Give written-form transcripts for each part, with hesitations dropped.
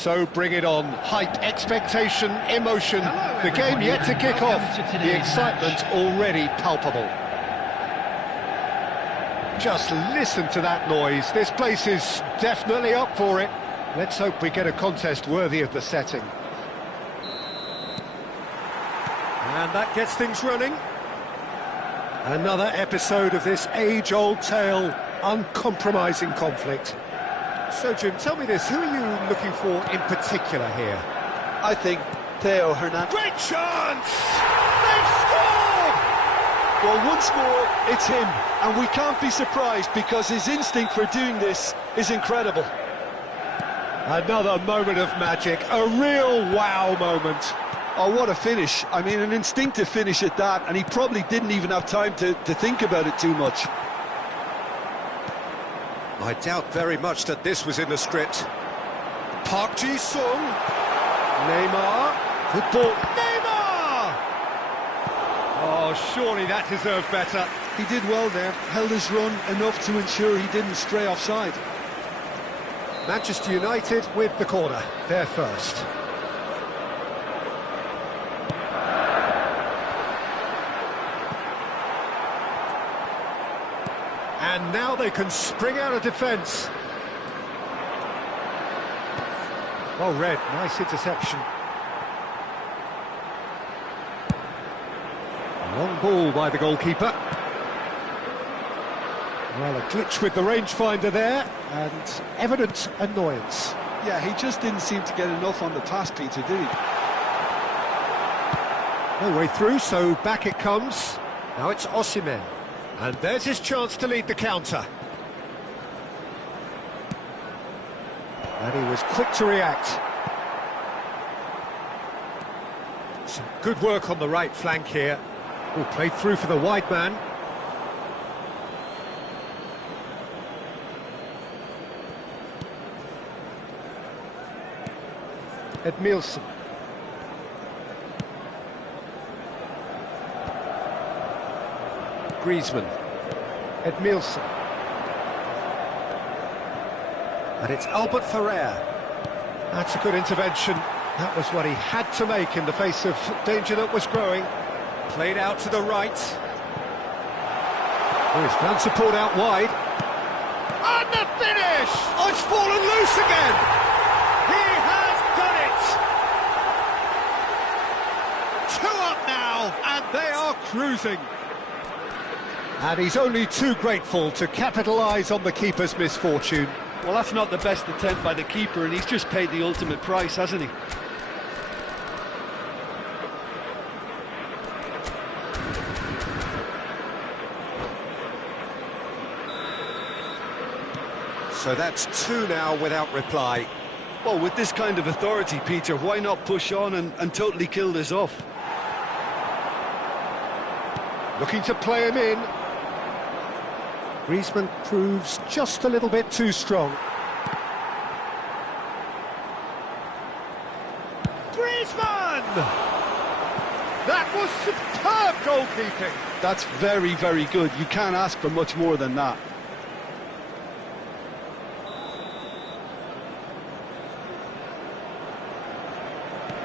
So bring it on. Hype, expectation, emotion. The game yet to kick off. The excitement already palpable. Just listen to that noise. This place is definitely up for it. Let's hope we get a contest worthy of the setting. And that gets things running. Another episode of this age-old tale, uncompromising conflict. So, Jim, tell me this, who are you looking for in particular here? I think Theo Hernandez. Great chance! They've scored! Well, once more, it's him, and we can't be surprised because his instinct for doing this is incredible. Another moment of magic, a real wow moment. Oh, what a finish. I mean, an instinctive finish at that, and he probably didn't even have time to think about it too much. I doubt very much that this was in the script. Park Ji-sung. Neymar. Good ball. Neymar! Oh, surely that deserved better. He did well there, held his run enough to ensure he didn't stray offside. Manchester United with the corner. They're first. And now they can spring out of defence. Well read, nice interception. Long ball by the goalkeeper. Well, a glitch with the rangefinder there, and evident annoyance. Yeah, he just didn't seem to get enough on the pass, Peter, did he? No way through, so back it comes. Now it's Osimhen. And there's his chance to lead the counter. And he was quick to react. Some good work on the right flank here. Oh, played through for the wide man. Edmilson. Griezmann. Edmilson. And it's Albert Ferrer. That's a good intervention. That was what he had to make in the face of danger that was growing. Played out to the right. Oh, he's found support out wide. And the finish! Oh, it's fallen loose again! He has done it! 2 up now, and they are cruising. And he's only too grateful to capitalise on the keeper's misfortune. Well, that's not the best attempt by the keeper, and he's just paid the ultimate price, hasn't he? So that's 2 now without reply. Well, with this kind of authority, Peter, why not push on and totally kill this off? Looking to play him in. Griezmann proves just a little bit too strong. Griezmann! That was superb goalkeeping. That's very, very good. You can't ask for much more than that.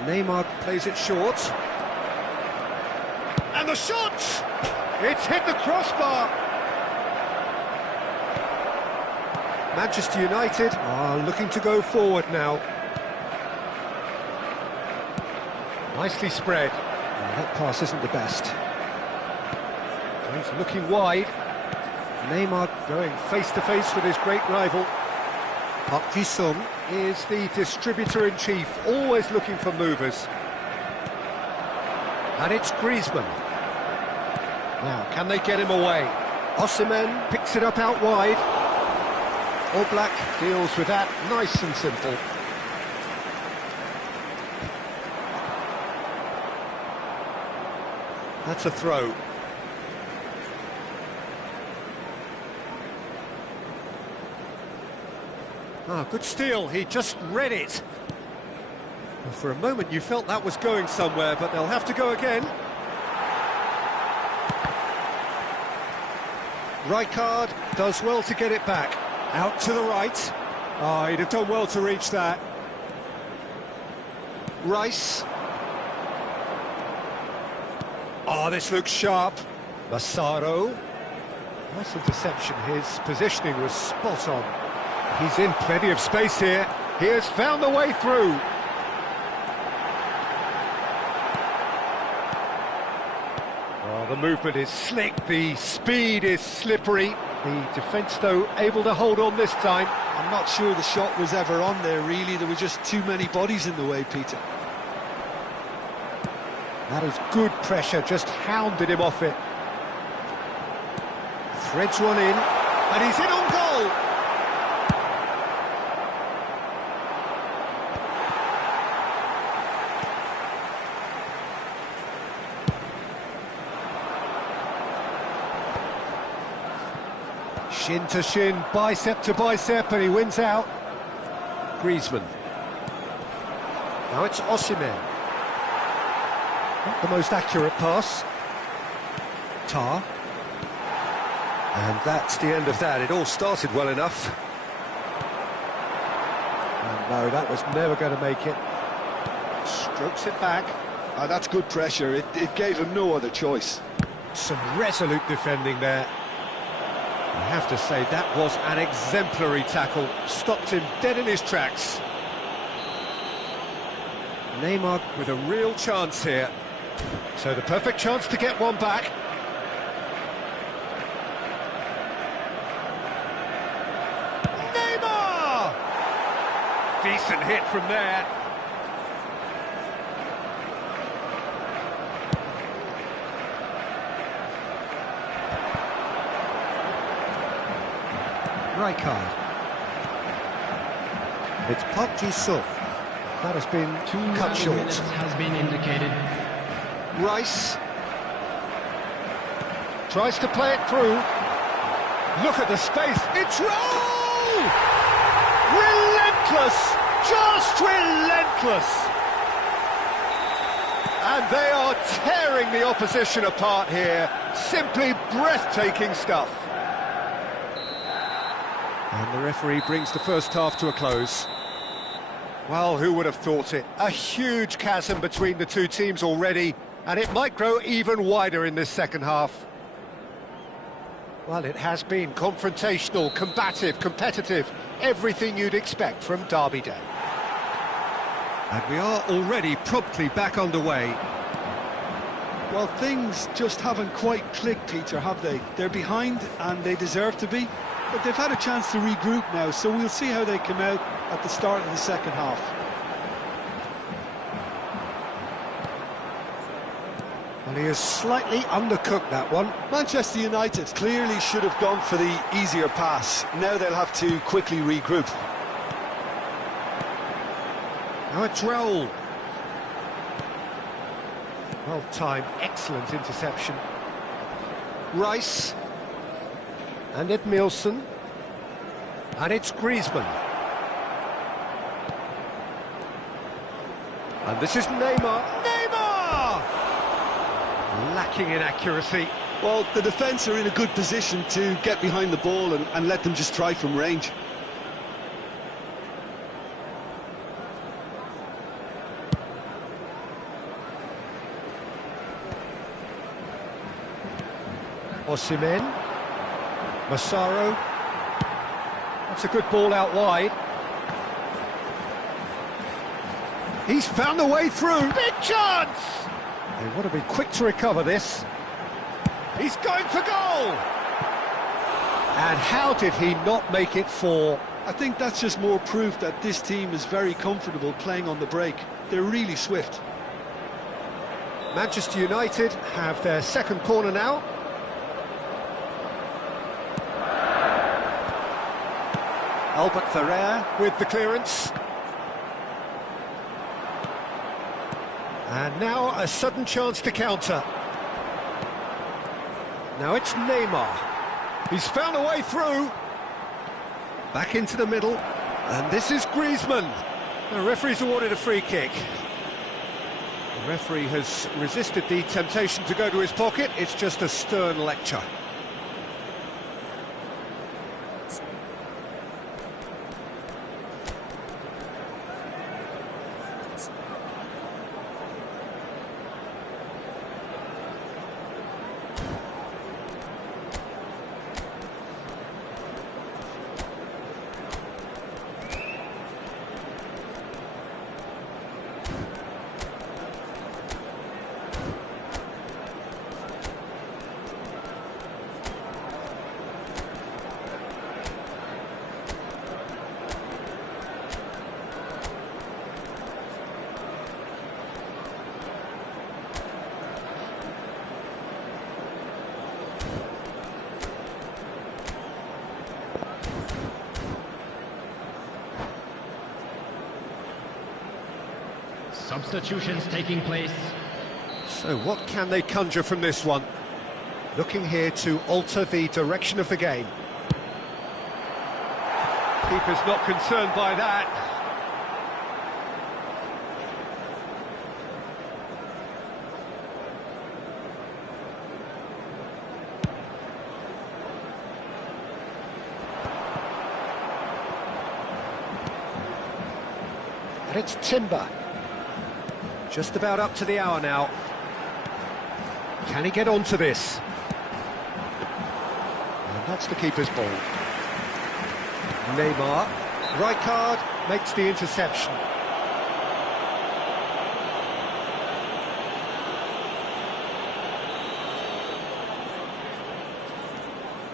Neymar plays it short. And the shot! It's hit the crossbar. Manchester United are looking to go forward now. Nicely spread. Oh, that pass isn't the best. He's looking wide. Neymar going face-to-face with his great rival. Park Ji-sung is the distributor-in-chief, always looking for movers. And it's Griezmann. Now, can they get him away? Osimhen picks it up out wide. All Black deals with that, nice and simple. That's a throw. Ah, good steal, he just read it. Well, for a moment you felt that was going somewhere, but they'll have to go again. Rijkaard does well to get it back. Out to the right. Ah, he'd have done well to reach that. Rice. Oh, this looks sharp. Massaro. Nice interception. His positioning was spot on. He's in plenty of space here. He has found the way through. Oh, the movement is slick. The speed is slippery. The defence, though, able to hold on this time. I'm not sure the shot was ever on there, really. There were just too many bodies in the way, Peter. That is good pressure, just hounded him off it. Threads one in, and he's in on goal! Shin to shin, bicep to bicep, and he wins out. Griezmann. Now it's Osimhen. Not the most accurate pass. Tar. And that's the end of that. It all started well enough. And no, that was never going to make it. Strokes it back. Oh, that's good pressure. It gave him no other choice. Some resolute defending there. I have to say, that was an exemplary tackle. Stopped him dead in his tracks. Neymar with a real chance here. So the perfect chance to get one back. Neymar! Decent hit from there. Rijkaard. It's Park Ji-sung. That has been cut short. Has been indicated. Rice tries to play it through. Look at the space. It's relentless, just relentless. And they are tearing the opposition apart here. Simply breathtaking stuff. And the referee brings the first half to a close. Well, who would have thought it? A huge chasm between the two teams already, and it might grow even wider in this second half. Well, it has been confrontational, combative, competitive, everything you'd expect from Derby Day. And we are already promptly back underway. Well, things just haven't quite clicked, Peter, have they? They're behind, and they deserve to be. But they've had a chance to regroup now, so we'll see how they come out at the start of the second half. Well, he has slightly undercooked that one. Manchester United clearly should have gone for the easier pass. Now they'll have to quickly regroup. Now it's Raul. Well timed, excellent interception. Rice. And Edmilson. And it's Griezmann. And this is Neymar. Neymar! Lacking in accuracy. Well, the defence are in a good position to get behind the ball and let them just try from range. Osimhen. Massaro. That's a good ball out wide. He's found the way through. Big chance! They want to be quick to recover this. He's going for goal! And how did he not make it four? I think that's just more proof that this team is very comfortable playing on the break. They're really swift. Manchester United have their second corner now. Albert Ferrer with the clearance. And now a sudden chance to counter. Now it's Neymar. He's found a way through. Back into the middle. And this is Griezmann. The referee's awarded a free kick. The referee has resisted the temptation to go to his pocket. It's just a stern lecture. Substitutions taking place. So what can they conjure from this one? Looking here to alter the direction of the game. Keeper's not concerned by that. And it's Timber. Just about up to the hour now. Can he get onto this? And that's the keeper's ball. Neymar, right card, makes the interception.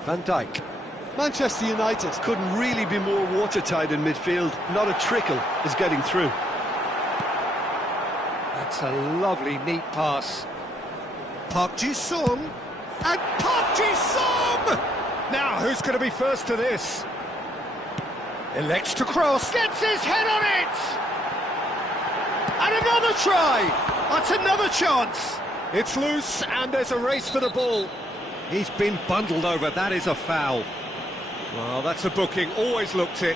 Van Dijk. Manchester United couldn't really be more watertight in midfield. Not a trickle is getting through. That's a lovely, neat pass. Park Ji-sung, and Park Ji-sung! Now, who's going to be first to this? Elects to cross, gets his head on it! And another try! That's another chance! It's loose, and there's a race for the ball. He's been bundled over, that is a foul. Well, that's a booking, always looked it.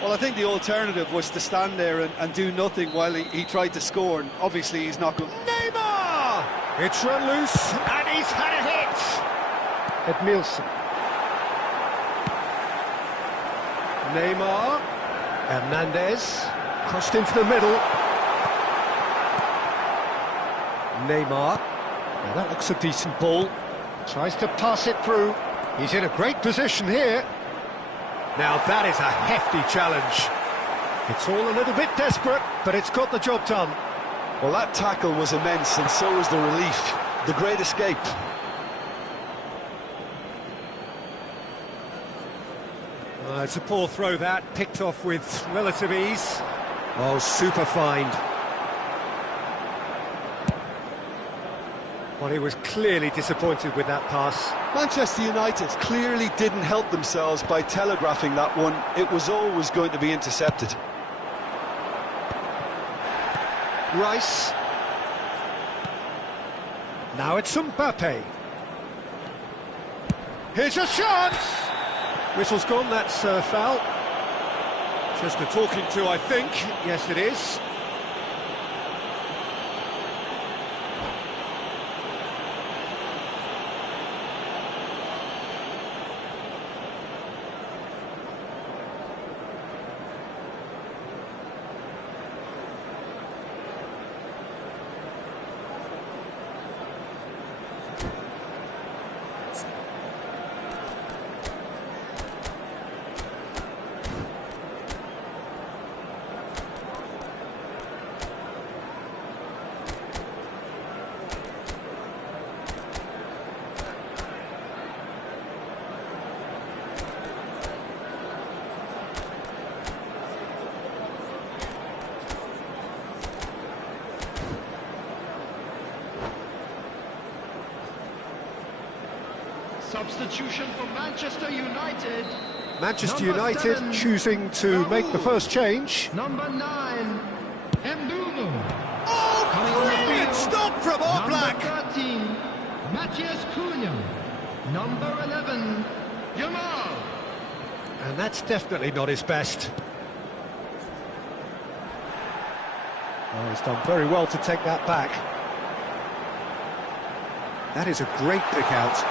Well, I think the alternative was to stand there and do nothing while he tried to score, and obviously he's not going... Neymar! It's run loose, and he's had a hit! Edmilson. Neymar. Hernandez. Crossed into the middle. Neymar. Now that looks a decent ball. Tries to pass it through. He's in a great position here. Now that is a hefty challenge. It's all a little bit desperate, but it's got the job done. Well, that tackle was immense, and so was the relief. The great escape. It's a poor throw that, picked off with relative ease. Oh, super find. Well, he was clearly disappointed with that pass. Manchester United clearly didn't help themselves by telegraphing that one. It was always going to be intercepted. Rice. Now it's Mbappe. Here's a chance! Whistle's gone, that's foul. Just a talking to, I think. Yes, it is. Substitution for Manchester United. Manchester Number United 7, choosing to make the first change. Number 9, Mbumo. Oh, brilliant stop from Oblak! Number 13, Matthias Cunha. Number 11, Jamal. And that's definitely not his best. Oh, he's done very well to take that back. That is a great pick out.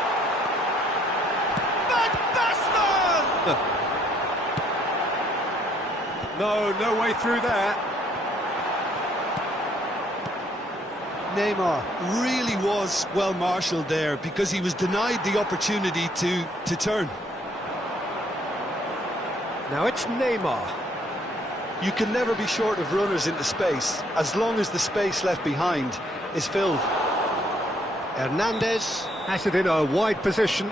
No way through there. Neymar really was well marshalled there because he was denied the opportunity to turn. Now it's Neymar. You can never be short of runners into space as long as the space left behind is filled. Hernandez has it in a wide position.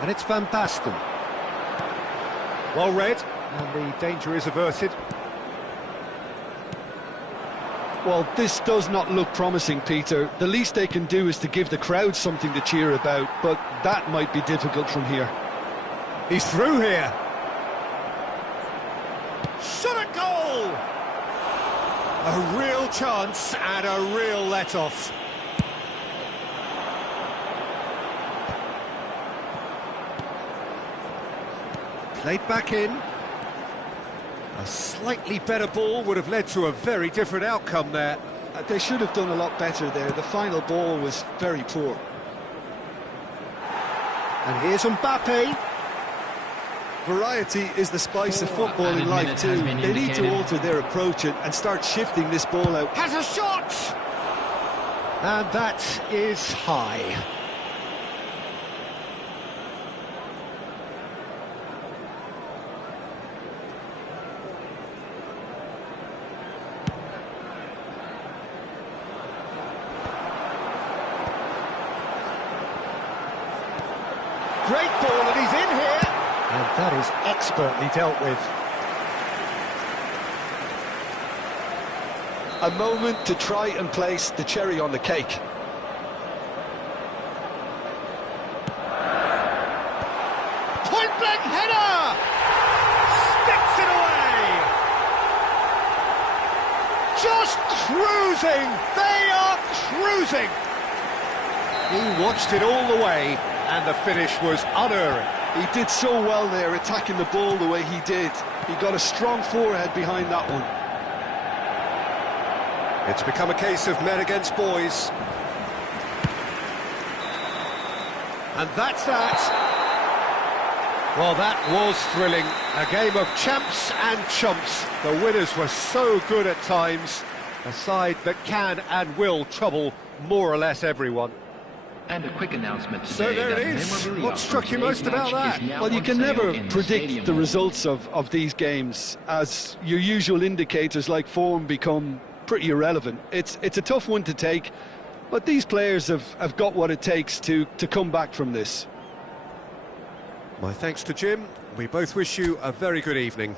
And it's Van Basten. Well read, and the danger is averted. Well, this does not look promising, Peter. The least they can do is to give the crowd something to cheer about, but that might be difficult from here. He's through here. Shot at goal! A real chance and a real let-off. Played back in. A slightly better ball would have led to a very different outcome there. They should have done a lot better there. The final ball was very poor. And here's Mbappe. Variety is the spice of football in life too. They need to alter their approach and start shifting this ball out. Has a shot! And that is high. Great ball, and he's in here. And that is expertly dealt with. A moment to try and place the cherry on the cake. Point-blank header! Sticks it away! Just cruising! They are cruising! He watched it all the way, and the finish was unerring. He did so well there, attacking the ball the way he did. He got a strong forehead behind that one. It's become a case of men against boys. And that's that. Well, that was thrilling. A game of champs and chumps. The winners were so good at times. A side that can and will trouble more or less everyone. And a quick announcement today. So there it is. What struck you most about that? Well, you can never predict the results of these games, as your usual indicators like form become pretty irrelevant. It's a tough one to take, but these players have got what it takes to come back from this. My thanks to Jim. We both wish you a very good evening.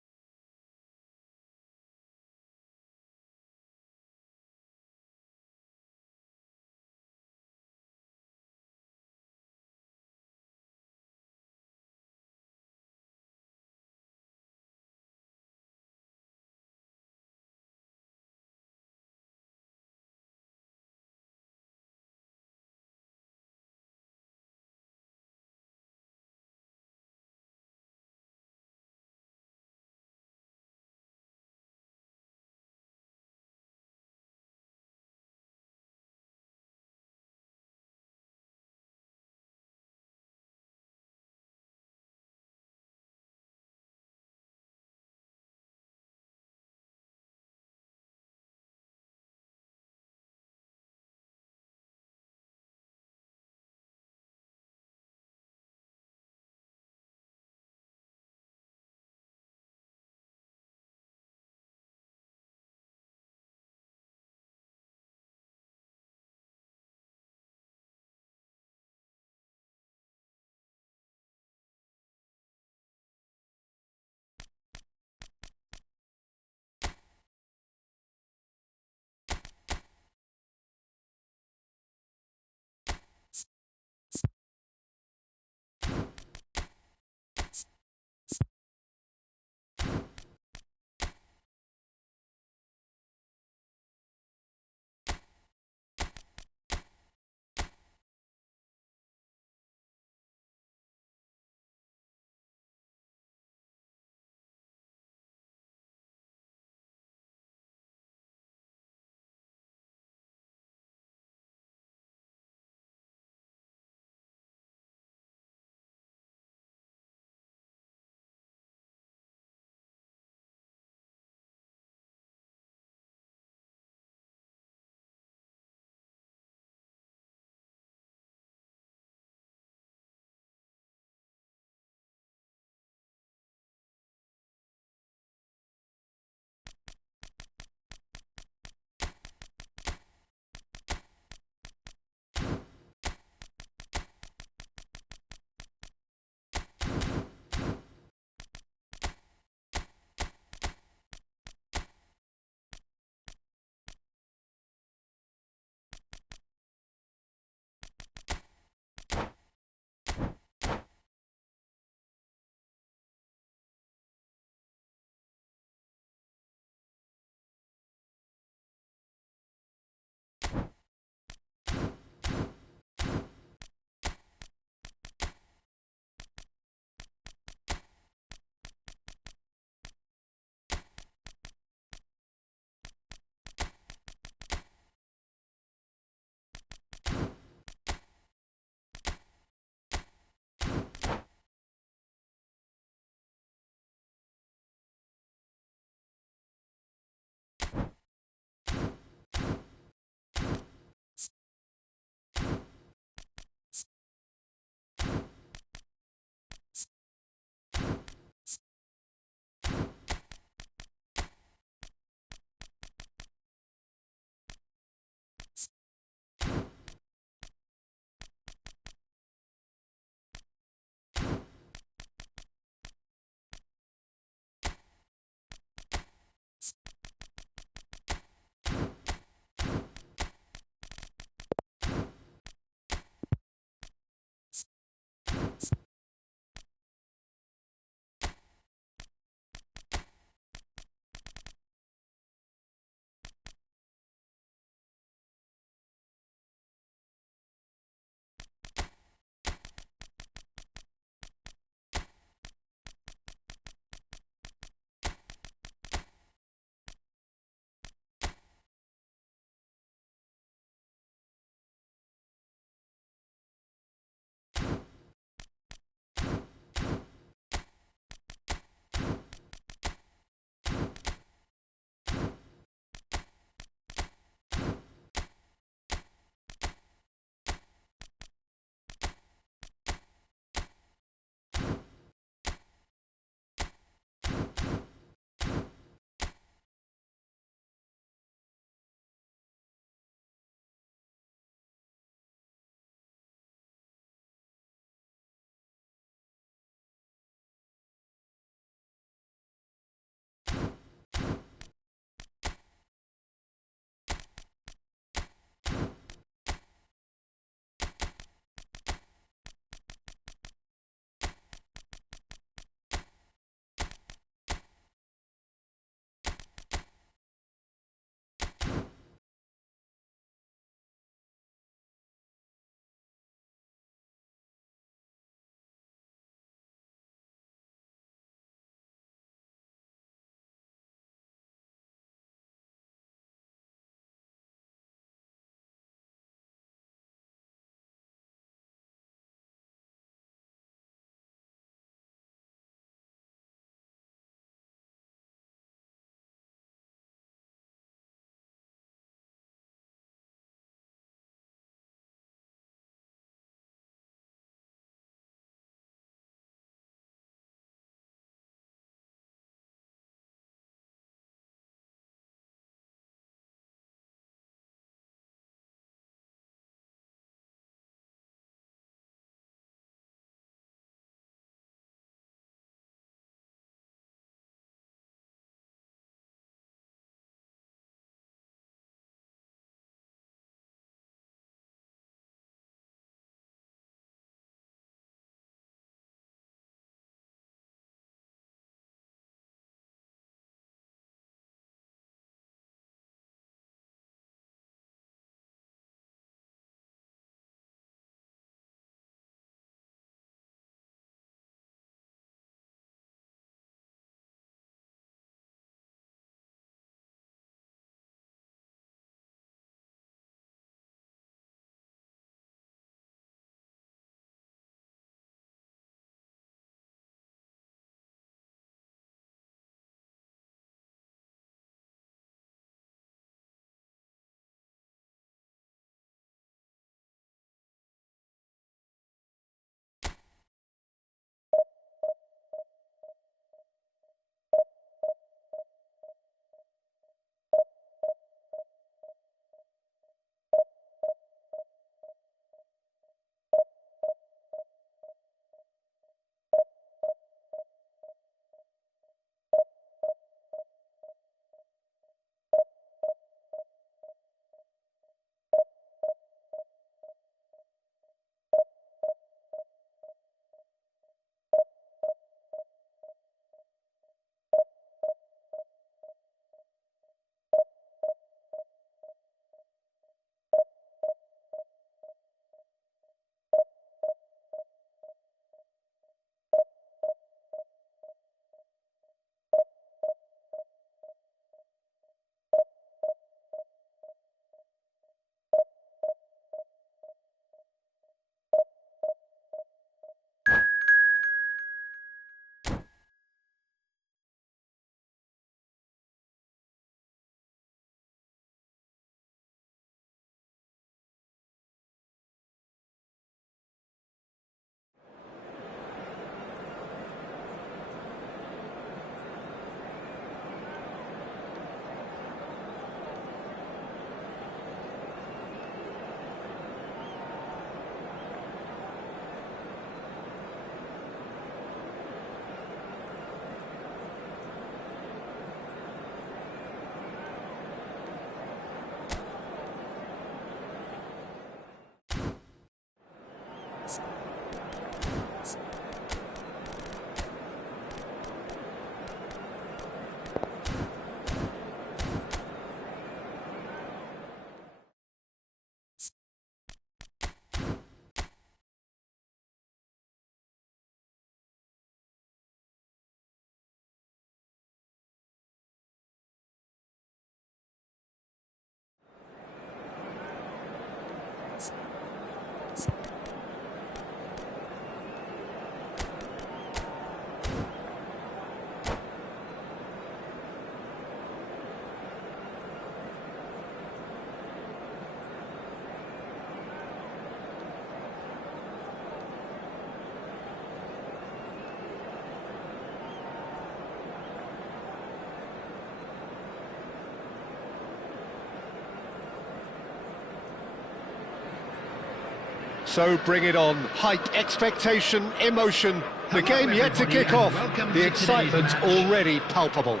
So bring it on. Height, expectation, emotion. The game yet to kick off. The excitement's already palpable.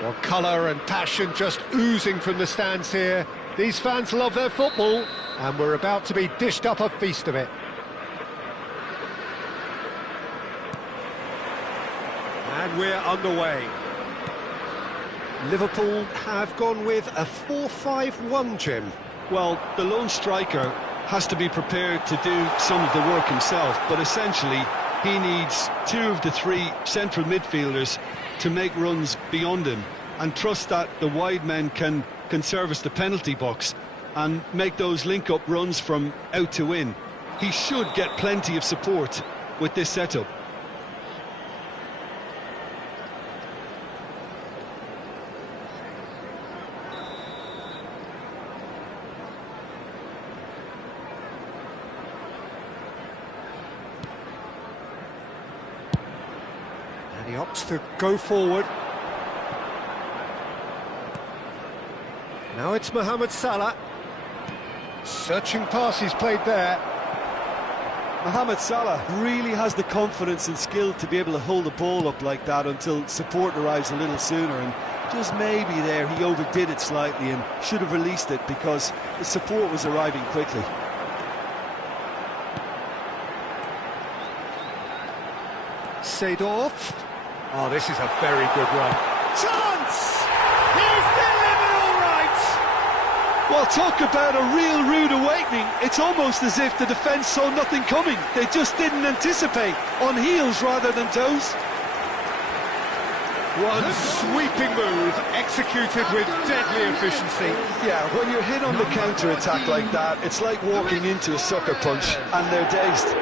Well, colour and passion just oozing from the stands here. These fans love their football, and we're about to be dished up a feast of it. And we're underway. Liverpool have gone with a 4-5-1, Jim. Well, the lone striker has to be prepared to do some of the work himself, but essentially he needs two of the three central midfielders to make runs beyond him and trust that the wide men can service the penalty box and make those link-up runs from out to in. He should get plenty of support with this setup. And he opts to go forward. Now it's Mohamed Salah. Searching pass he's played there. Mohamed Salah really has the confidence and skill to be able to hold the ball up like that until support arrives a little sooner, and just maybe there he overdid it slightly and should have released it because the support was arriving quickly. Seedorf. Oh, this is a very good run. Chance! He's delivered all right! Well, talk about a real rude awakening. It's almost as if the defence saw nothing coming. They just didn't anticipate, on heels rather than toes. One sweeping move, executed with deadly efficiency. Yeah, when you're hit on the counter-attack like that, it's like walking into a sucker punch, and they're dazed.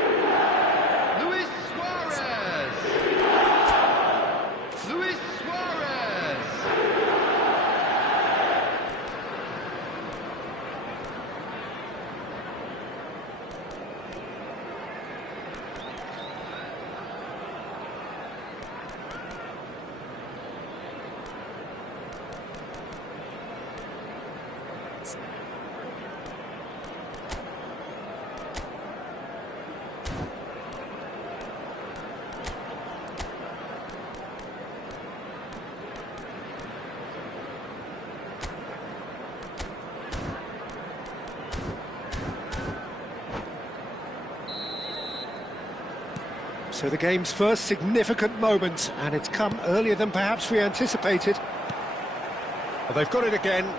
So the game's first significant moment, and it's come earlier than perhaps we anticipated. Well, they've got it again.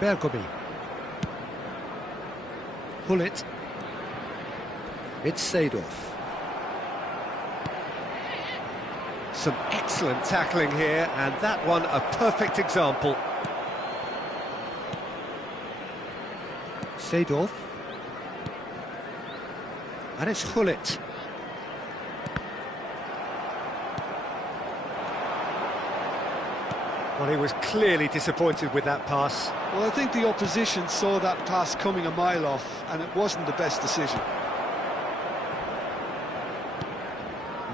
Bergomi. Hullet. It's Seedorf. Some excellent tackling here, and that one a perfect example. Seedorf. And it's Hullet. Well, he was clearly disappointed with that pass. Well, I think the opposition saw that pass coming a mile off, and it wasn't the best decision.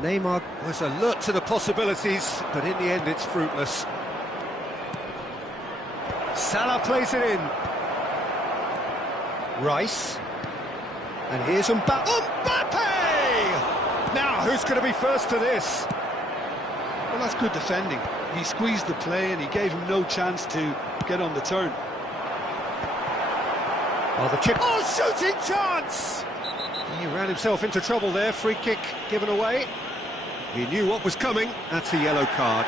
Neymar was alert to the possibilities, but in the end it's fruitless. Salah plays it in. Rice. And here's Mbappe! Now, who's going to be first to this? Well, that's good defending. He squeezed the play and he gave him no chance to get on the turn. Oh, the chip. Oh, shooting chance! He ran himself into trouble there. Free kick given away. He knew what was coming. That's a yellow card.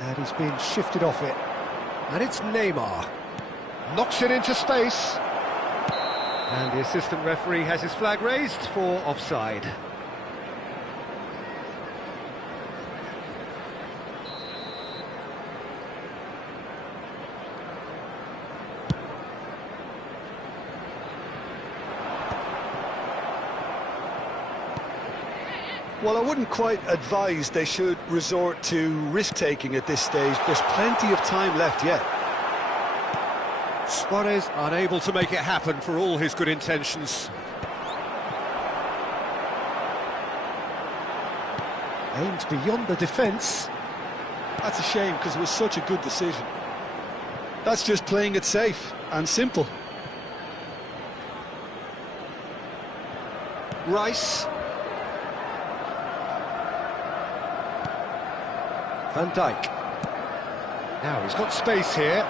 And he's been shifted off it. And it's Neymar. Knocks it into space. And the assistant referee has his flag raised for offside. Well, I wouldn't quite advise they should resort to risk-taking at this stage. There's plenty of time left yet. Suarez unable to make it happen for all his good intentions. Aimed beyond the defence. That's a shame because it was such a good decision. That's just playing it safe and simple. Rice. Van Dijk. Now he's got space here.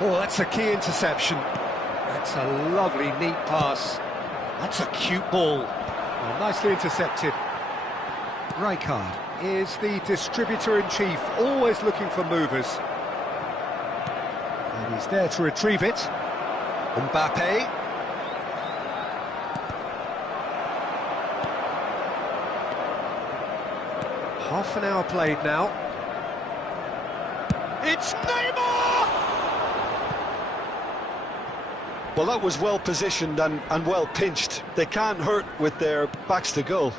Oh, that's a key interception. That's a lovely, neat pass. That's a cute ball. Well, nicely intercepted. Rijkaard is the distributor-in-chief, always looking for movers. And he's there to retrieve it. Mbappe. Half an hour played now. It's Neymar! Well, that was well positioned and well pinched. They can't hurt with their backs to goal.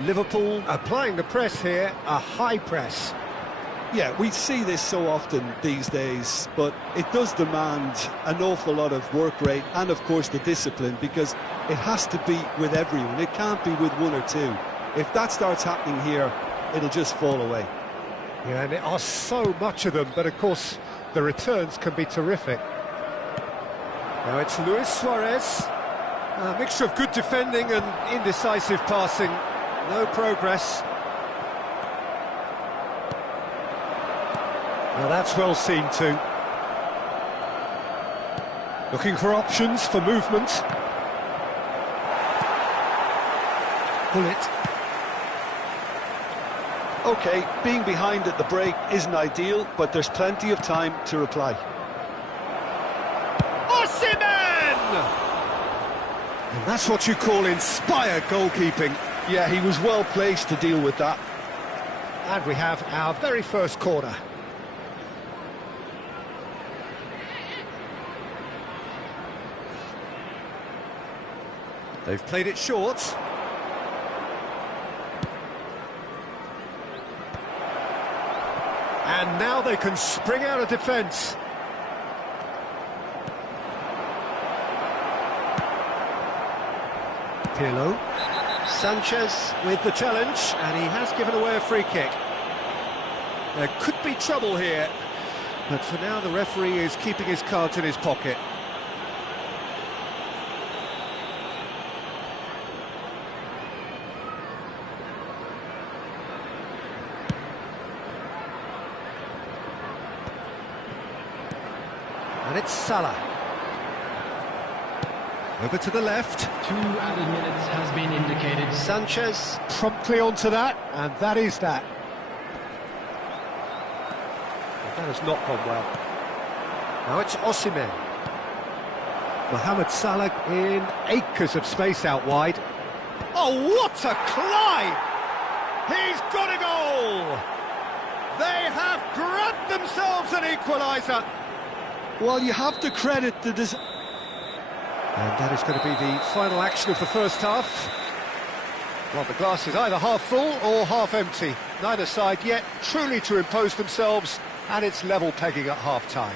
Liverpool applying the press here, a high press. Yeah, we see this so often these days, but it does demand an awful lot of work rate and, of course, the discipline, because it has to be with everyone. It can't be with one or two. If that starts happening here, it'll just fall away. Yeah, and there are so much of them, but of course the returns can be terrific. Now it's Luis Suarez. A mixture of good defending and indecisive passing. No progress. Now that's well seen too. Looking for options for movement. Pull it. OK, being behind at the break isn't ideal, but there's plenty of time to reply. Osimhen! And that's what you call inspired goalkeeping. Yeah, he was well placed to deal with that. And we have our very first corner. They've played it short. And now they can spring out of defence. Pirlo. Sanchez with the challenge, and he has given away a free kick. There could be trouble here, but for now the referee is keeping his cards in his pocket. And it's Salah. Over to the left. 2 added minutes has been indicated. Sanchez promptly onto that, and that is that. That has not gone well. Now it's Osimhen. Mohamed Salah in acres of space out wide. Oh, what a climb! He's got a goal! They have grabbed themselves an equaliser. Well, you have to credit the... And that is going to be the final action of the first half. Well, the glass is either half full or half empty. Neither side yet truly to impose themselves, and it's level pegging at half-time.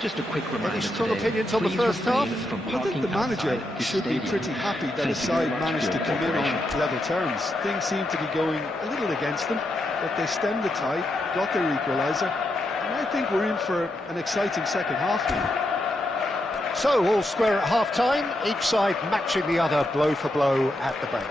Just a quick reminder. Any strong today, opinions on the please first half? refrain from I think the parking manager outside the should be stadium. pretty happy that Thank his you side very much managed for to your come in on cooperation. level terms. Things seem to be going a little against them, but they stemmed the tide, got their equaliser, and I think we're in for an exciting second half now. So, all square at half-time, each side matching the other blow for blow at the break.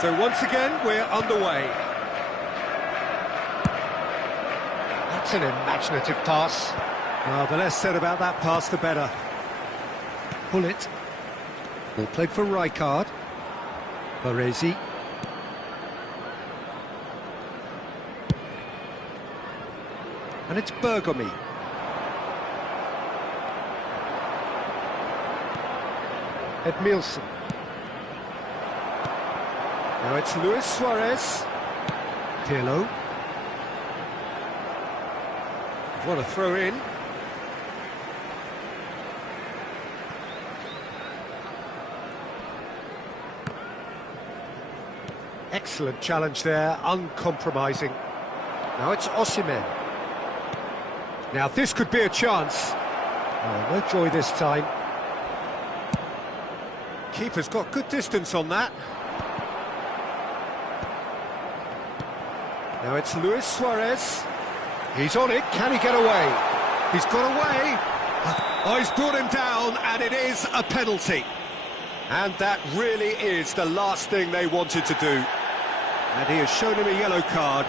So once again, we're underway. That's an imaginative pass. Well, the less said about that pass, the better. Pull it. Ball played for Rijkaard. Baresi. And it's Bergomi. Edmilson. Now it's Luis Suarez. Pirlo. What a throw in. Excellent challenge there, uncompromising. Now it's Osimhen. Now this could be a chance. Oh, no joy this time. Keeper's got good distance on that. Now it's Luis Suarez. He's on it, can he get away? He's got away. Oh, he's brought him down, and it is a penalty. And that really is the last thing they wanted to do. And he has shown him a yellow card.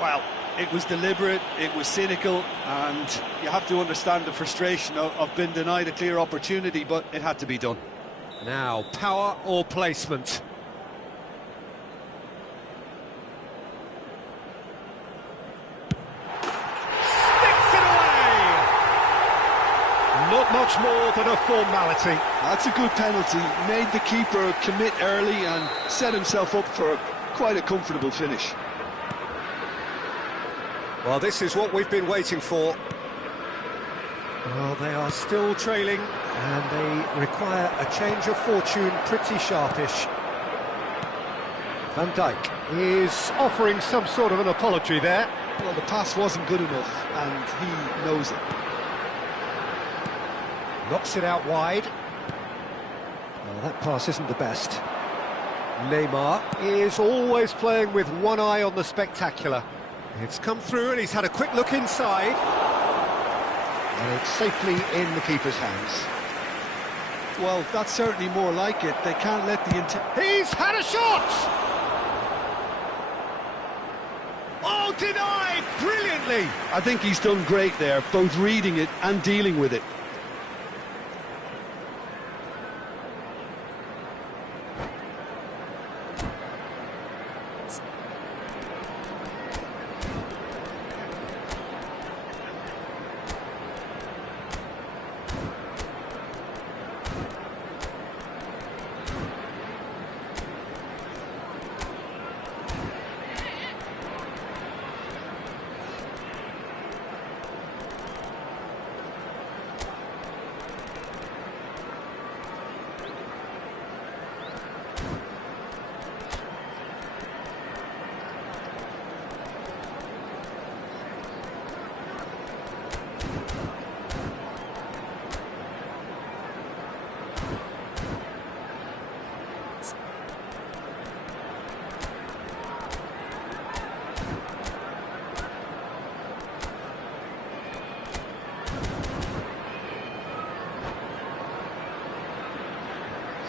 Well, it was deliberate, it was cynical, and you have to understand the frustration of being denied a clear opportunity, but it had to be done. Now, power or placement? Not much more than a formality. That's a good penalty. Made the keeper commit early and set himself up for quite a comfortable finish. Well, this is what we've been waiting for. Well, they are still trailing, and they require a change of fortune pretty sharpish. Van Dijk is offering some sort of an apology there. Well, the pass wasn't good enough, and he knows it. Knocks it out wide. Well, that pass isn't the best. Neymar is always playing with one eye on the spectacular. It's come through and he's had a quick look inside. And it's safely in the keeper's hands. Well, that's certainly more like it. They can't let the He's had a shot! Oh, denied brilliantly! I think he's done great there, both reading it and dealing with it.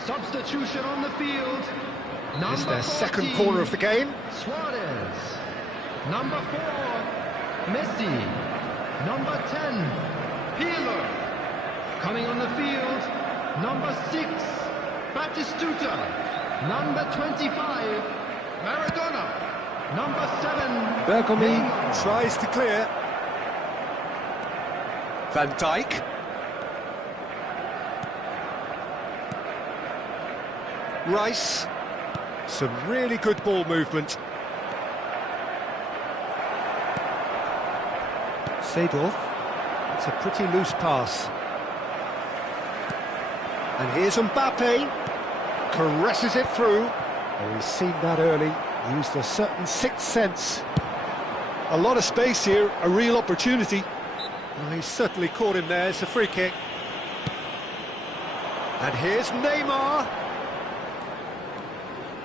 Substitution on the field. It's their second 14, corner of the game. Suarez. Number 4, Messi. Number 10, Peeler. Coming on the field, number 6, Batistuta. Number 25, Maradona. Number 7, Bergomi Neymar. tries to clear. Van Dijk. Rice. Some really good ball movement. Seedorf. It's a pretty loose pass. And here's Mbappe. Caresses it through. Oh, he's seen that early. Used a certain sixth sense. A lot of space here, a real opportunity. Well, he's certainly caught him there. It's a free kick. And here's Neymar.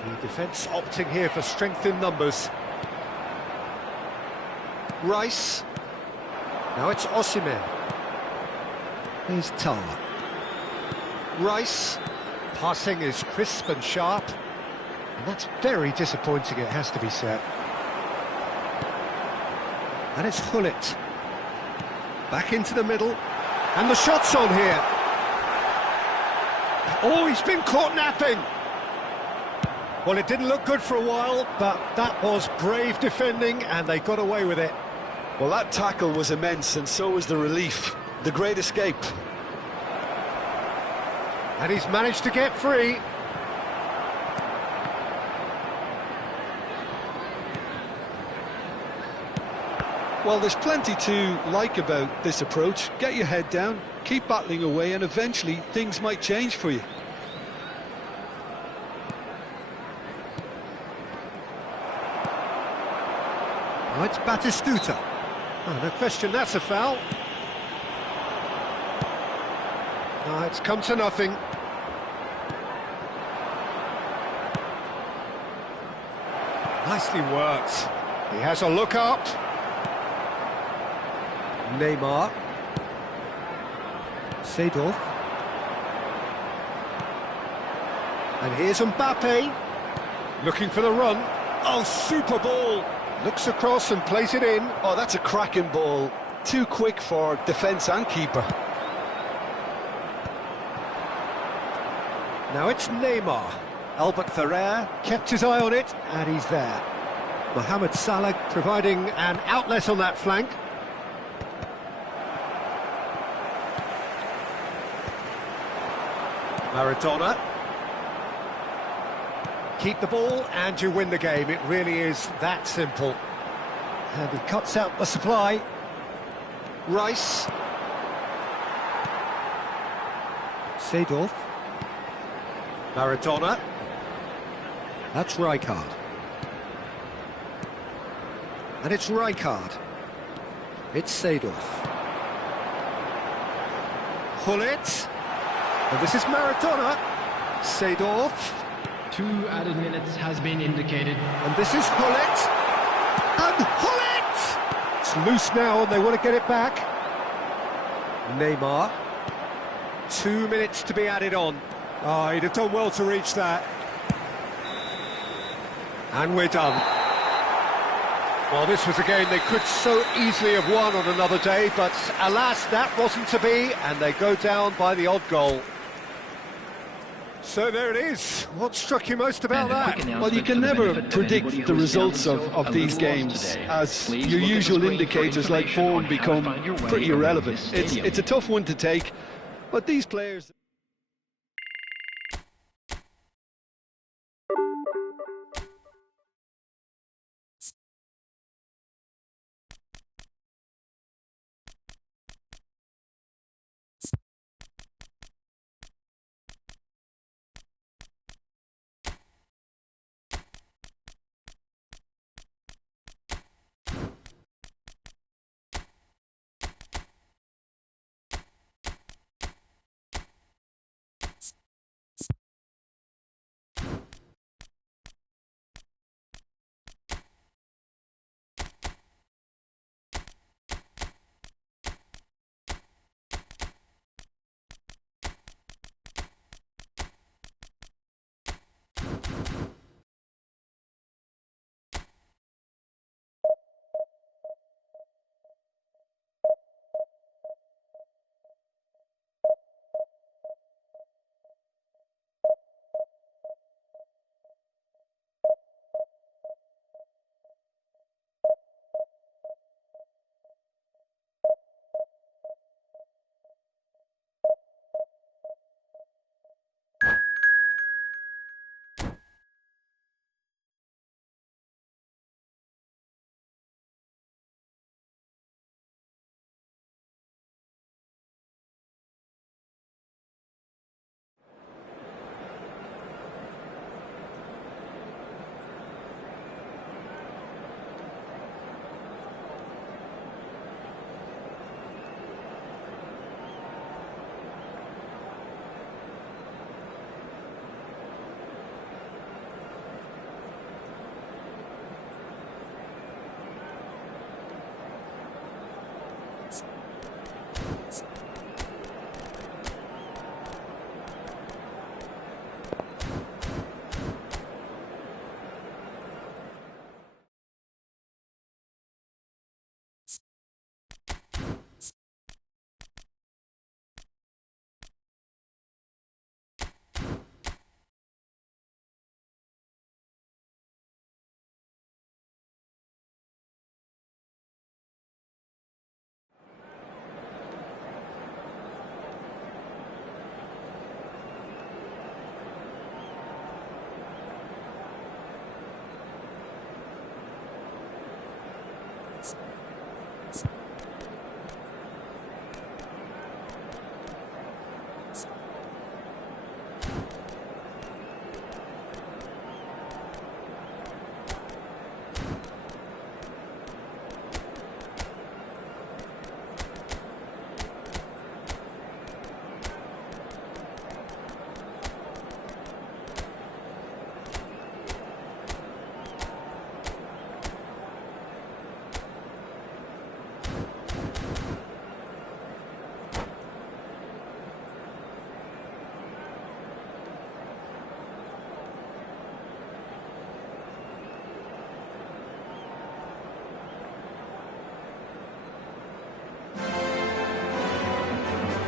The defence opting here for strength in numbers. Rice. Now it's Osimhen. Here's Tar. Rice. Passing is crisp and sharp. And that's very disappointing, it has to be said. And it's Hullet. Back into the middle. And the shot's on here. Oh, he's been caught napping. Well, it didn't look good for a while, but that was brave defending, and they got away with it. Well, that tackle was immense, and so was the relief. The great escape. And he's managed to get free. Well, there's plenty to like about this approach. Get your head down, keep battling away, and eventually things might change for you. Oh, it's Batistuta. Oh, no question, that's a foul. Oh, it's come to nothing. Nicely worked. He has a look up. Neymar. Seedorf. And here's Mbappe. Looking for the run. Oh, super ball. Looks across and plays it in. Oh, that's a cracking ball. Too quick for defence and keeper. Now it's Neymar. Albert Ferrer kept his eye on it, and he's there. Mohamed Salah providing an outlet on that flank. Maradona. Keep the ball and you win the game. It really is that simple. And he cuts out the supply. Rice. Seedorf. Maradona. That's Rijkaard. And it's Rijkaard. It's Seedorf. Gullit. And this is Maradona. Seedorf. 2 added minutes has been indicated. And this is Gullit. And Gullit! It's loose now and they want to get it back. Neymar. 2 minutes to be added on. Oh, he'd have done well to reach that. And we're done. Well, this was a game they could so easily have won on another day, but alas, that wasn't to be, and they go down by the odd goal. So there it is. What struck you most about that? Well, you can never predict the results of these games, as your usual indicators like form become pretty irrelevant. It's a tough one to take, but these players...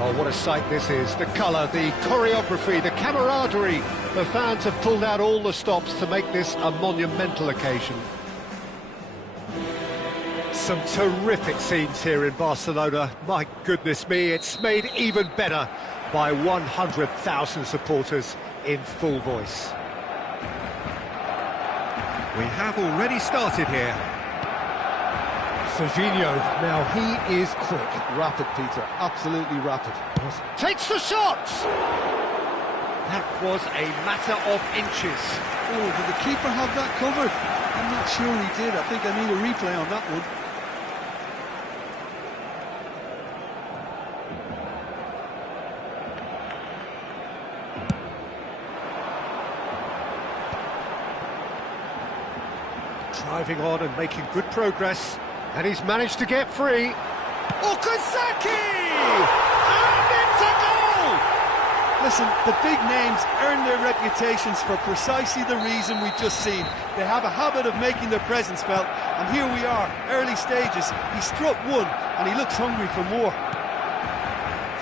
Oh, what a sight this is. The colour, the choreography, the camaraderie. The fans have pulled out all the stops to make this a monumental occasion. Some terrific scenes here in Barcelona. My goodness me, it's made even better by 100,000 supporters in full voice. We have already started here. Serginho, now he is quick. Rapid, Peter, absolutely rapid. Takes the shot! That was a matter of inches. Oh, did the keeper have that covered? I'm not sure he did. I think I need a replay on that one. Driving on and making good progress. And he's managed to get free. Okazaki! And it's a goal! Listen, the big names earn their reputations for precisely the reason we've just seen. They have a habit of making their presence felt, and here we are, early stages. He struck one, and he looks hungry for more.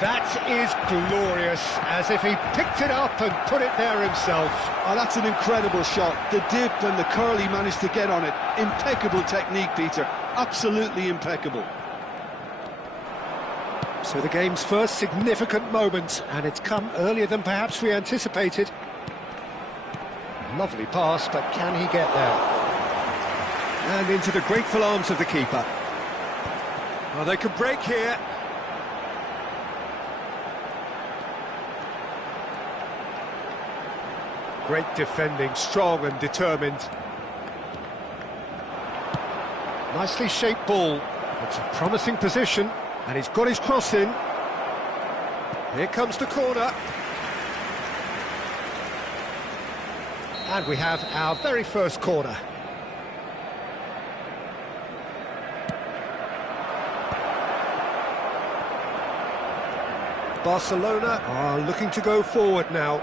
That is glorious, as if he picked it up and put it there himself. Oh, that's an incredible shot. The dip and the curl he managed to get on it. Impeccable technique, Peter. Absolutely impeccable. So the game's first significant moment, and it's come earlier than perhaps we anticipated. Lovely pass, but can he get there? And into the grateful arms of the keeper. Well, they could break here. Great defending, strong and determined. Nicely shaped ball. It's a promising position, and he's got his cross in. Here comes the corner. And we have our very first corner. Barcelona are looking to go forward now.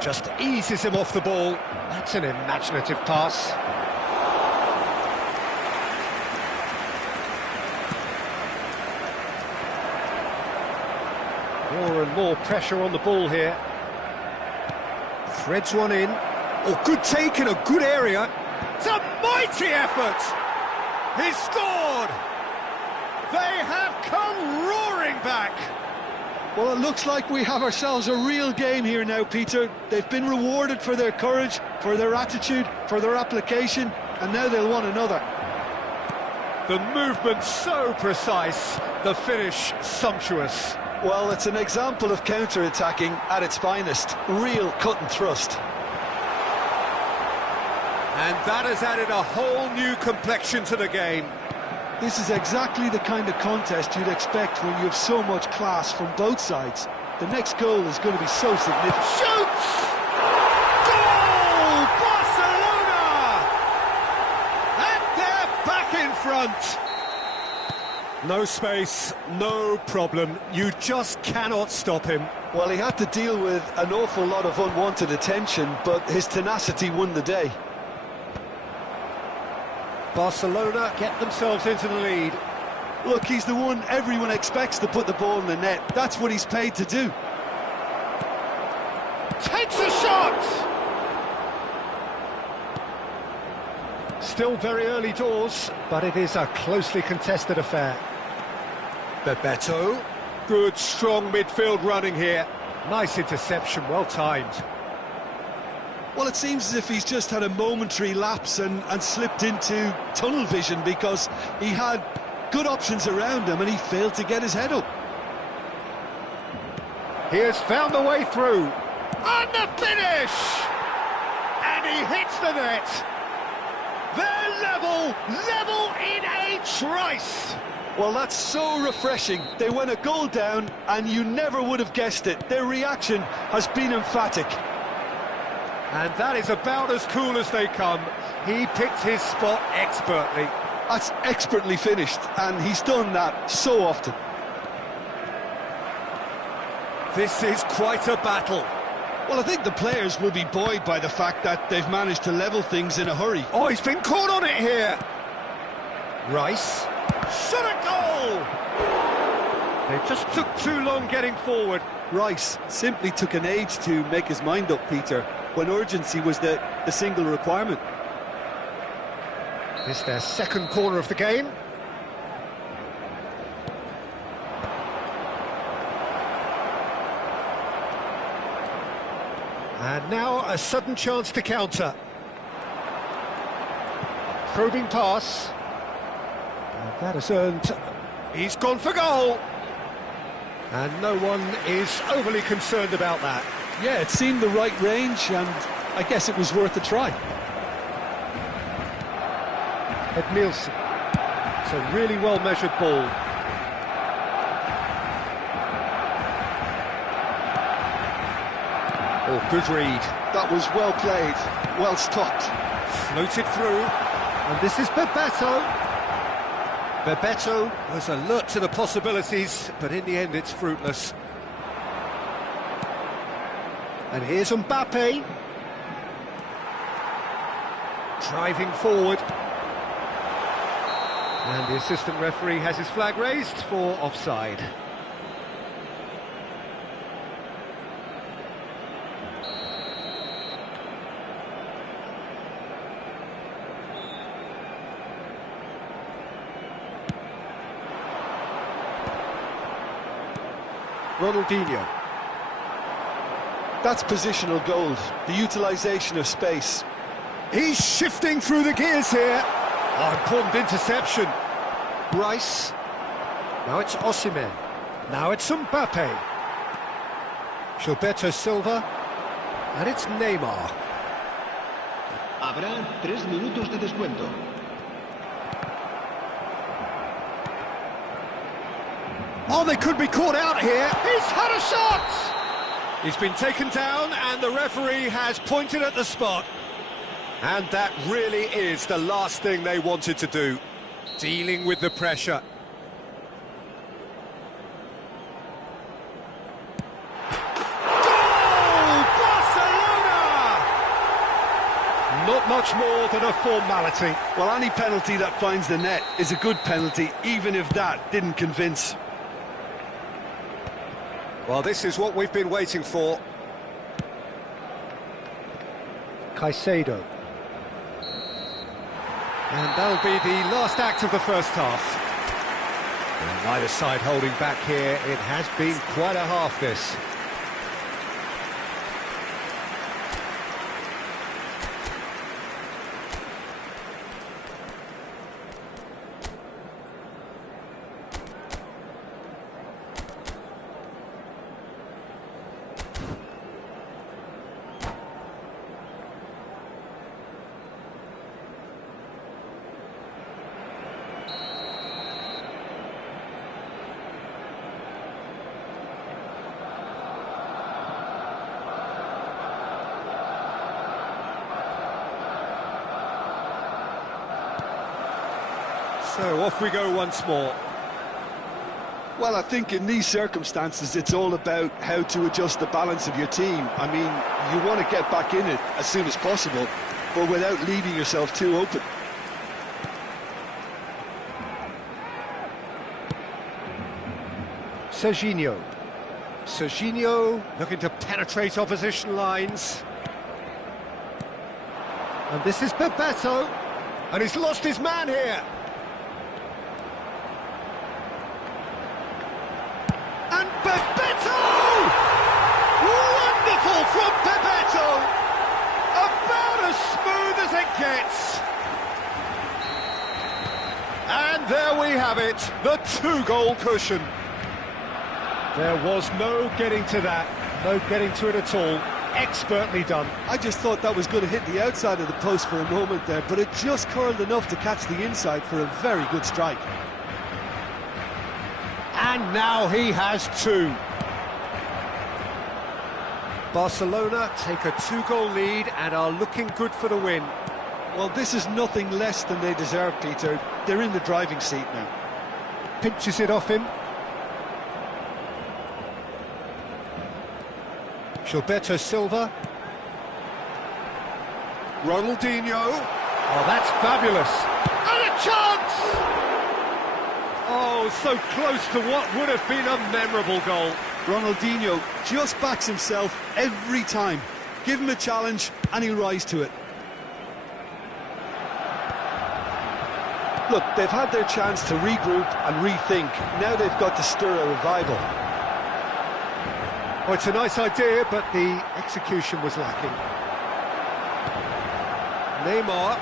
Just eases him off the ball. That's an imaginative pass. More and more pressure on the ball here. Threads one in. Oh, good take in a good area. It's a mighty effort! He's scored! They have come roaring back! Well, it looks like we have ourselves a real game here now, Peter. They've been rewarded for their courage, for their attitude, for their application, and now they'll want another. The movement so precise, the finish sumptuous. Well, it's an example of counter-attacking at its finest. Real cut and thrust. And that has added a whole new complexion to the game. This is exactly the kind of contest you'd expect when you have so much class from both sides. The next goal is going to be so significant. Shoots! Goal! Barcelona! And they're back in front. No space, no problem. You just cannot stop him. Well, he had to deal with an awful lot of unwanted attention, but his tenacity won the day. Barcelona get themselves into the lead. Look, he's the one everyone expects to put the ball in the net. That's what he's paid to do. Takes a shot! Still very early doors, but it is a closely contested affair. Bebeto. Good, strong midfield running here. Nice interception, well timed. Well, it seems as if he's just had a momentary lapse and slipped into tunnel vision, because he had good options around him and he failed to get his head up. He has found the way through. And the finish! And he hits the net. They're level in a trice. Well, that's so refreshing. They went a goal down and you never would have guessed it. Their reaction has been emphatic. And that is about as cool as they come. He picked his spot expertly. That's expertly finished, and he's done that so often. This is quite a battle. Well, I think the players will be buoyed by the fact that they've managed to level things in a hurry. Oh, he's been caught on it here. Rice. Shot a goal! They just took too long getting forward. Rice simply took an age to make his mind up, Peter, when urgency was the single requirement. This their second corner of the game. And now a sudden chance to counter. Probing pass. And that has earned... He's gone for goal! And no one is overly concerned about that. Yeah, it seemed the right range, and I guess it was worth a try. Ed Nielsen. It's a really well-measured ball. Oh, good read. That was well played, well stopped. Floated through. And this is Bebeto. Bebeto was alert to the possibilities, but in the end it's fruitless. And here's Mbappe. Driving forward. And the assistant referee has his flag raised for offside. Ronaldinho. That's positional gold, the utilisation of space. He's shifting through the gears here. Oh, important interception. Rice. Now it's Osimhen. Now it's Mbappe. Gilberto Silva. And it's Neymar. Habrá 3 minutos de descuento. Oh, they could be caught out here. He's had a shot! He's been taken down and the referee has pointed at the spot. And that really is the last thing they wanted to do. Dealing with the pressure. Goal! Barcelona! Not much more than a formality. Well, any penalty that finds the net is a good penalty, even if that didn't convince. Well, this is what we've been waiting for. Caicedo. And that'll be the last act of the first half. And neither side holding back here. It has been quite a half, this. So off we go once more. Well, I think in these circumstances, it's all about how to adjust the balance of your team. I mean, you want to get back in it as soon as possible, but without leaving yourself too open. Serginho. Serginho looking to penetrate opposition lines. And this is Bebeto. And he's lost his man here. And Bebeto! Wonderful from Bebeto! About as smooth as it gets. And there we have it, the 2-goal cushion. There was no getting to that, no getting to it at all. Expertly done. I just thought that was going to hit the outside of the post for a moment there, but it just curled enough to catch the inside for a very good strike. And now he has 2. Barcelona take a 2-goal lead and are looking good for the win. Well, this is nothing less than they deserve, Peter. They're in the driving seat now. Pinches it off him. Gilberto Silva. Ronaldinho. Oh, that's fabulous. And a chance! Oh, so close to what would have been a memorable goal. Ronaldinho just backs himself every time. Give him a challenge and he'll rise to it. Look, they've had their chance to regroup and rethink. Now they've got to stir a revival. Oh, it's a nice idea, but the execution was lacking. Neymar,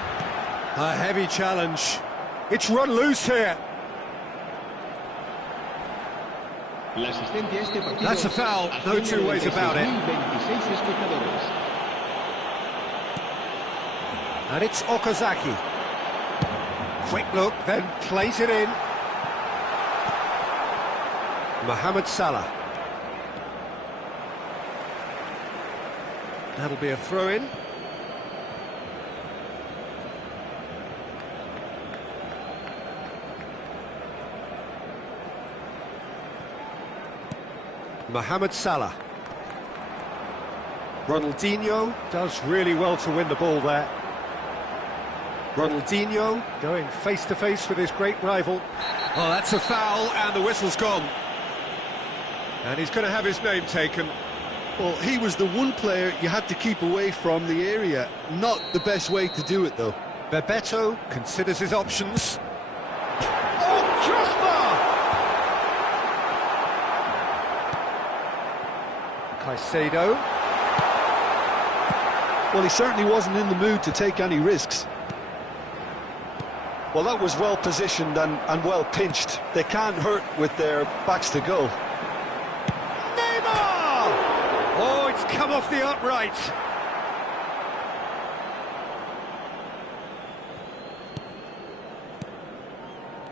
a heavy challenge. It's run loose here. That's a foul, no two ways about it. And it's Okazaki. Quick look, then plays it in. Mohamed Salah. That'll be a throw-in. Mohamed Salah. Ronaldinho does really well to win the ball there. Ronaldinho going face-to-face with his great rival. Oh, that's a foul, and the whistle's gone. And he's going to have his name taken. Well, he was the one player you had to keep away from the area. Not the best way to do it, though. Bebeto considers his options. Oh, crossbar! Caicedo. Well, he certainly wasn't in the mood to take any risks. Well, that was well positioned and well pinched. They can't hurt with their backs to goal. Neymar! Oh, it's come off the upright.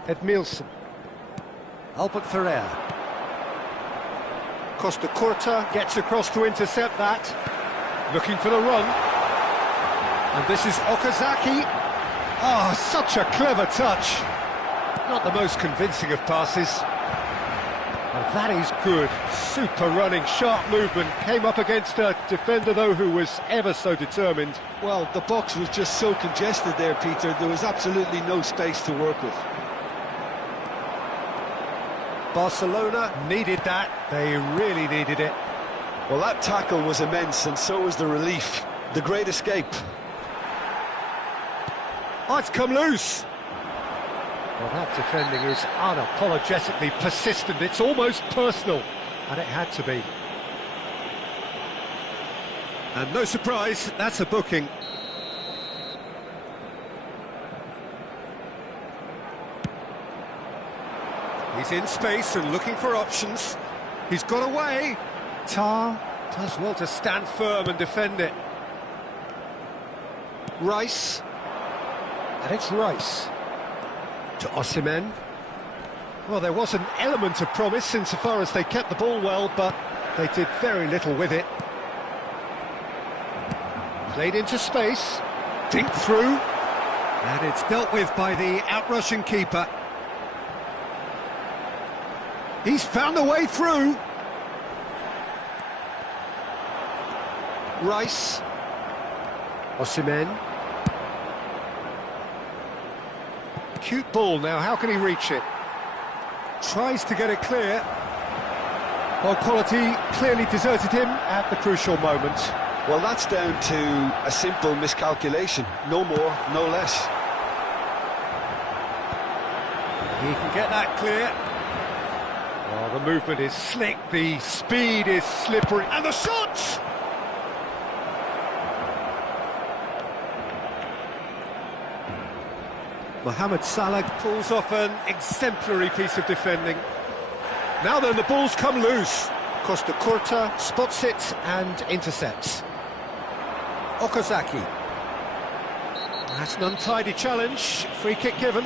Edmilson. Albert Ferrer. Costa Curta gets across to intercept that. Looking for the run. And this is Okazaki. Oh, such a clever touch. Not the most convincing of passes. And that is good. Super running, sharp movement. Came up against a defender, though, who was ever so determined. Well, the box was just so congested there, Peter. There was absolutely no space to work with. Barcelona needed that. They really needed it. Well, that tackle was immense, and so was the relief. The great escape. Oh, it's come loose. Well, that defending is unapologetically persistent. It's almost personal, and it had to be. And no surprise, that's a booking. He's in space and looking for options. He's got away. Tar does well to stand firm and defend it. Rice. And it's Rice. To Osimhen. Well, there was an element of promise insofar as they kept the ball well, but they did very little with it. Played into space. Dinked through. And it's dealt with by the outrushing keeper. He's found a way through. Rice. Osimhen. Cute ball now, how can he reach it? Tries to get it clear. Well, quality clearly deserted him at the crucial moment. Well, that's down to a simple miscalculation. No more, no less. He can get that clear. Oh, the movement is slick, the speed is slippery, and the shot! Mohamed Salah pulls off an exemplary piece of defending. Now then, the ball's come loose. Costa Curta spots it and intercepts. Okazaki. That's an untidy challenge. Free kick given.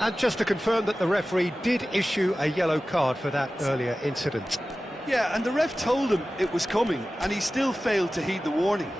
And just to confirm that the referee did issue a yellow card for that earlier incident. Yeah, and the ref told him it was coming, and he still failed to heed the warning.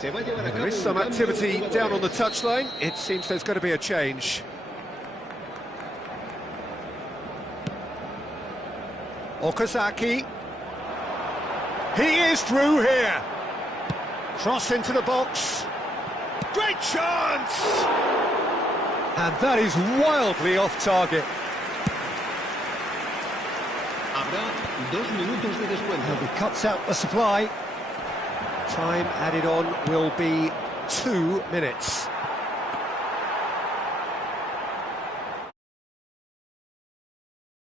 Se va a llevar a There cabo is un some cambio de activity down on the jugadores. touchline. It seems there's going to be a change. Okazaki. He is through here. Cross into the box. Great chance! And that is wildly off target. Habrá 2 minutos de descuento. He cuts out the supply. Time added on will be 2 minutes.